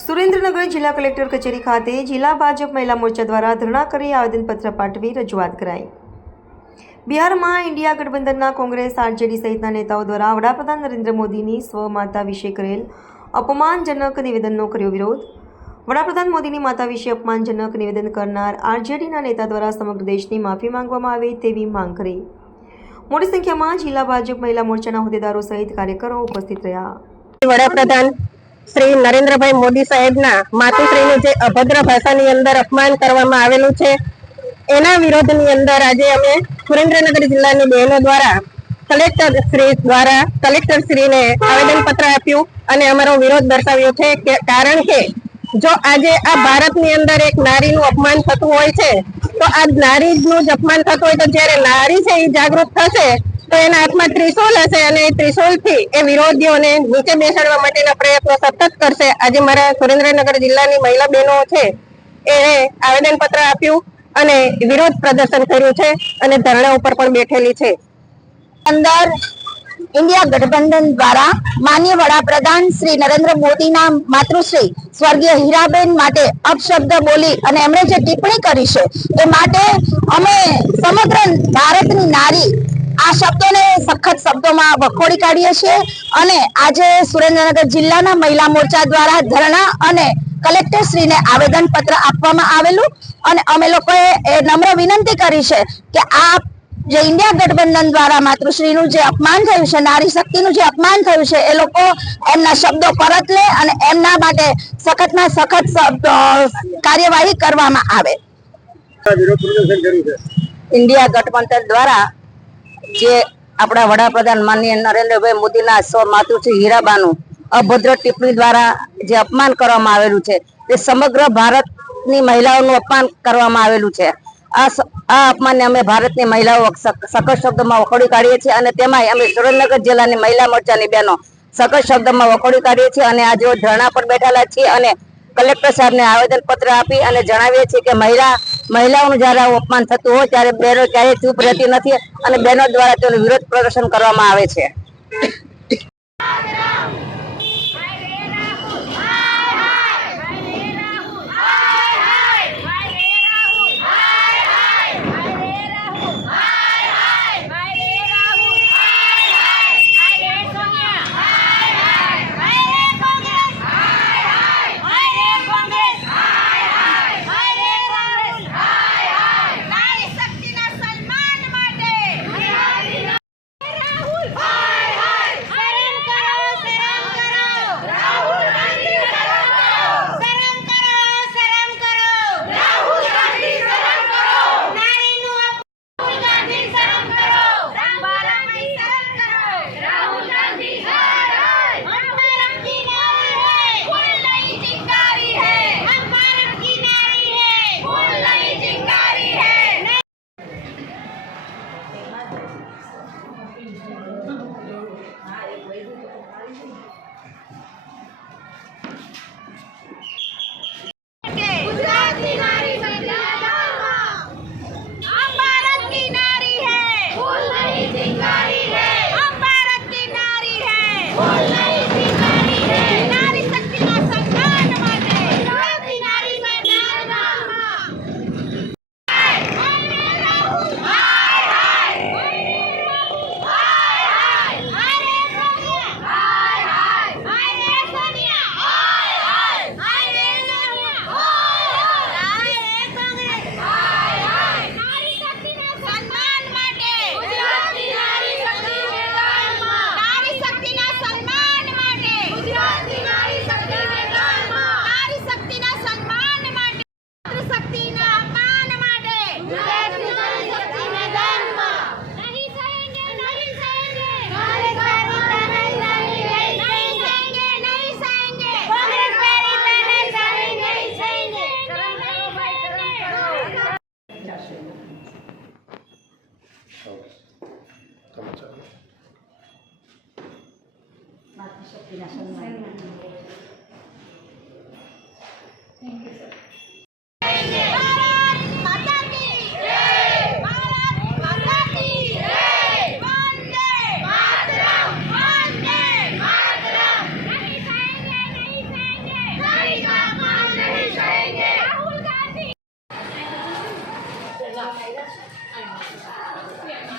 સુરેન્દ્રનગર જિલ્લા કલેક્ટર કચેરી ખાતે જિલ્લા ભાજપ મહિલા મોરચા દ્વારા ધરણા કરી આવેદનપત્ર પાઠવી રજૂઆત કરાઈ. બિહારમાં ઇન્ડિયા ગઠબંધનના કોંગ્રેસ, આરજેડી સહિતના નેતાઓ દ્વારા વડાપ્રધાન નરેન્દ્ર મોદીની સ્વમાતા વિશે કરેલ અપમાનજનક નિવેદનનો કર્યો વિરોધ. વડાપ્રધાન મોદીની માતા વિશે અપમાનજનક નિવેદન કરનાર આરજેડીના નેતા દ્વારા સમગ્ર દેશની માફી માંગવામાં આવે તેવી માંગ કરી. મોટી સંખ્યામાં જિલ્લા ભાજપ મહિલા મોરચાના હોદ્દેદારો સહિત કાર્યકરો ઉપસ્થિત રહ્યા. વડાપ્રધાન શ્રી નરેન્દ્રભાઈ મોદી સાહેબના માતુશ્રીનું જે અભદ્ર ભાષાની અંદર અપમાન કરવામાં આવેલું છે, એના વિરોધની અંદર આજે અમે સુરેન્દ્રનગર જિલ્લાની બહેનો દ્વારા કલેક્ટર શ્રી દ્વારા કલેક્ટર શ્રીને આવેદનપત્ર આપ્યું અને અમારો વિરોધ દર્શાવ્યો છે કે કારણ કે જો આજે આ ભારતની અંદર એક નારીનું અપમાન થતું હોય છે, તો આ નારીનું જ અપમાન થતું હોય તો જ્યારે નારી છે એ જાગૃત થશે તો એના હાથમાં ત્રિશૂલ હશે અને એ ત્રિશૂલથી એ વિરોધીઓને નીચે બેસાડવા માટેના પ્રયત્નો સતત કરશે. આજે મારા સુરેન્દ્રનગર જિલ્લાની મહિલા બહેનો છે એને આવેદનપત્ર આપ્યું અને વિરોધ પ્રદર્શન કર્યું છે અને ધરણા ઉપર પણ બેઠેલી છે. અંદર ઇન્ડિયા ગઠબંધન દ્વારા માન્ય વડાપ્રધાન શ્રી નરેન્દ્ર મોદીના માતૃશ્રી સ્વર્ગીય હીરાબેન માટે અપશબ્દ બોલી અને એમણે જે ટિપ્પણી કરી છે એ માટે અમે સમગ્ર ભારતની નારી આ શબ્દોને સખત શબ્દોમાં વખોડી કાઢીએ છીએ અને આજે સુરેન્દ્રનગર જિલ્લાના મહિલા મોરચા દ્વારા ધરણા અને કલેક્ટર શ્રીને આવેદન પત્ર આપવામાં આવેલું અને અમે લોકોએ એ નમ્ર વિનંતી કરી છે કે આ જે ઇન્ડિયા ગઠબંધન દ્વારા માતૃશ્રીનું જે અપમાન થયું છે નારી શક્તિનું જે અપમાન થયું છે એ લોકો એમના શબ્દો પરત લે અને એમના માટે સખતમાં સખત શબ્દ- કાર્યવાહી કરવામાં આવે. ઇન્ડિયા ગઠબંધન દ્વારા જે આપણા વડાપ્રધાન માનનીય નરેન્દ્રભાઈ મોદીના સ્વ માતૃશ્રી હીરાબાનું અભદ્ર ટિપ્પણી દ્વારા જે અપમાન કરવામાં આવેલું છે, તે સમગ્ર ભારતની મહિલાઓનું અપમાન કરવામાં આવેલું છે. આ અપમાનને અમે ભારતની મહિલાઓ સખત શબ્દમાં વખોડી કાઢીએ છીએ અને તેમાંય અમે સુરેન્દ્રનગર જિલ્લાની મહિલા મોરચાની બહેનો સખત શબ્દમાં વખોડી કાઢીએ છીએ અને આજે ધરણા પર બેઠેલા છીએ અને કલેક્ટર સાહેબને આવેદન પત્ર આપી અને જણાવીએ છીએ કે મહિલા મહિલાઓનું જયારે આવું અપમાન થતું હોય ત્યારે બહેનો ક્યારેય ચૂપ રહેતી નથી અને બહેનો દ્વારા તેનું વિરોધ પ્રદર્શન કરવામાં આવે છે. Thank you, sir. 来着？哎呀，这样哪？